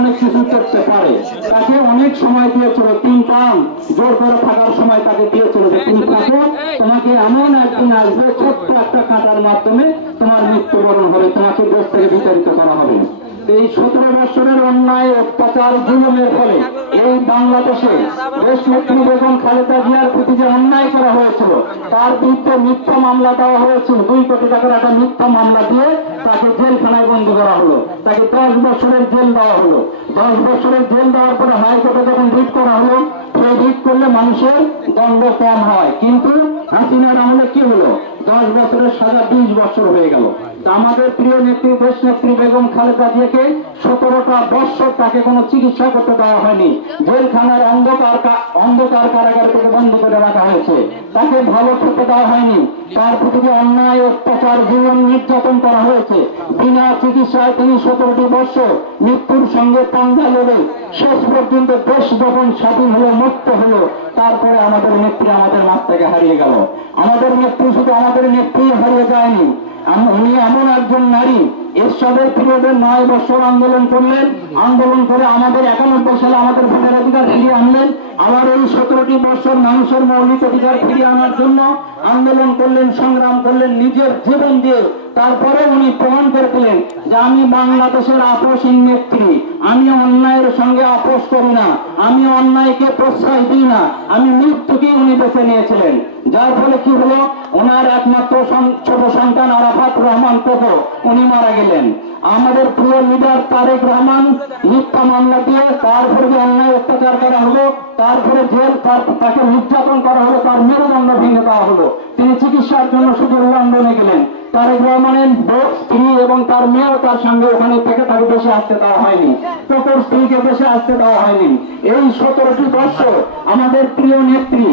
অনেক কিছু করতে পারে। তাকে অনেক সময় দিয়েছিল, 3 টার্ম জোর করে থাকার সময় তাকে দিয়েছিল যে তুমি থাকো, তোমাকে এমন একদিন আসবে ছোট্ট একটা কাঁটার মাধ্যমে তোমার মৃত্যুবরণ হবে, তোমাকে দেশ থেকে বিতাড়িত করা হবে। এই 17 বছরের অন্যায় অত্যাচার জুলুমের ফলে এই বাংলাদেশে দেশনেত্রী বেগম খালেদা জিয়ার প্রতি যে অন্যায় করা হয়েছিল, তার বিরুদ্ধে মিথ্যা মামলা দেওয়া হয়েছিল। 2 কোটি টাকার একটা মিথ্যা মামলা দিয়ে তাকে জেলখানায় বন্দী করা হলো, তাকে 10 বছরের জেল দেওয়া হলো। 10 বছরের জেল দেওয়ার পরে হাইকোর্টে যখন রিট করা হলো, সেই রিট করলে মানুষের দণ্ড কম হয়, কিন্তু হাসিনার আমলে কি হলো, 10 বছরের সাজা 20 বছর হয়ে গেল। আমাদের প্রিয় নেত্রী দেশনেত্রী বেগম খালেদা জিয়াকে 17টা বছর তাকে কোনো চিকিৎসা করতে দেওয়া হয়নি, জেলখানার অন্ধকার কারাগার থেকে বন্ধ করে রাখা হয়েছে, তাকে ভালো খেতে দেওয়া হয়নি, তার প্রতি অন্যায় অত্যাচার জুলুম নির্যাতন করা হয়েছে। বিনা চিকিৎসায় তিনি 17টি বছর মৃত্যুর সঙ্গে পাঙ্গা লড়ে শেষ পর্যন্ত দেশ যখন স্বাধীন হলো, মুক্ত হলো, তারপরে আমাদের নেত্রী আমাদের মাঠ থেকে হারিয়ে গেল। আমাদের নেত্রী শুধু আমাদের নেত্রী হারিয়ে যায়নি, উনি এমন একজন নারী, এরশাদের পিরিয়ডে 9 বছর আন্দোলন করলেন, আন্দোলন করে আমাদের 91 সালে আমাদের ভোটার অধিকার ফিরিয়ে আনলেন। আবার এই 17টি বছর মানুষের মৌলিক অধিকার ফিরিয়ে আনার জন্য আন্দোলন করলেন, সংগ্রাম করলেন নিজের জীবন দিয়ে। তারপরে উনি প্রমাণ করে দিলেন যে আমি বাংলাদেশের আপোষহীন নেত্রী, আমি অন্যায়ের সঙ্গে আপোষ করি না, আমি অন্যায়কে প্রশ্রয় দিই না, আমি মৃত্যুকেই উনি বেছে নিয়েছিলেন। যার ফলে কি হলো, ওনার একমাত্র ছোট সন্তান আরাফাত রহমান কোকো উনি মারা গেলেন। আমাদের প্রিয় লিডার তারেক রহমান মিথ্যা মামলা দিয়ে তার বিরুদ্ধে অন্যায় অত্যাচার করা হলো, তারপরে জেল, তাকে নির্যাতন করা হলো, তার মেরুদণ্ড ভেঙে দেওয়া হলো। তিনি চিকিৎসার জন্য শুধু লন্ডনে গেলেন। তারেক রহমানের স্ত্রী এবং তার মেয়েও তার সঙ্গে ওখানে থেকে তাকে দেশে আসতে দেওয়া হয়নি, কোকোর স্ত্রীকে দেশে আসতে দেওয়া হয়নি। এই 17টি বছর আমাদের প্রিয় নেত্রী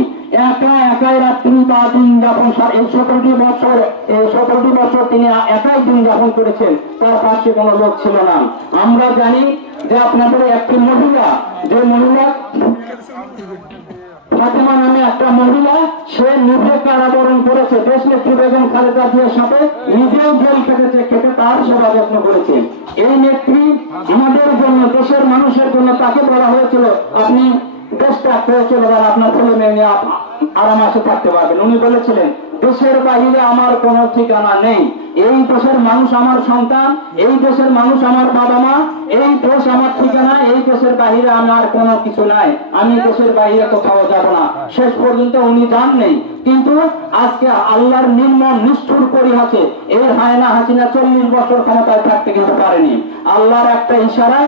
একাই রাত্রি বা দিন যাপন, এই 17টি বছর তিনি একাই দিন যাপন করেছেন, তার পাশে কোনো লোক ছিল না। আমরা জানি যে আপনাদের একটি মহিলা, যে মহিলা ফাতেমা নামে একটা মহিলা, সে নিজে কারাবরণ করেছে, দেশনেত্রী বেগম খালেদা জিয়ার সাথে নিজেও জেল খেটে তার সেবা যত্ন করেছে। এই নেত্রী আমাদের জন্য, দেশের মানুষের জন্য, তাকে বলা হয়েছিল আপনি দেশ ত্যাগ করে চলে যান, আপনার ছেলে মেয়ে নিয়ে আরামাসে থাকতে পারবেন। উনি বলেছিলেন দেশের বাইরে আমার কোনো ঠিকানা নেই, এই দেশের মানুষ আমার সন্তান, এই দেশের মানুষ আমার বাবা মা, এই দেশ আমার ঠিকানা, এই দেশের বাইরে আমার কোনো কিছু নাই, আমি দেশের বাইরে কোথাও যাব না। শেষ পর্যন্ত উনি যান নেই, কিন্তু আজকে আল্লাহর নির্মম নিষ্ঠুর পরিহাসে এই হায়না হাসিনা 40 বছর ক্ষমতায় থাকতে কিন্তু পারেনি। আল্লাহর একটা ইশারা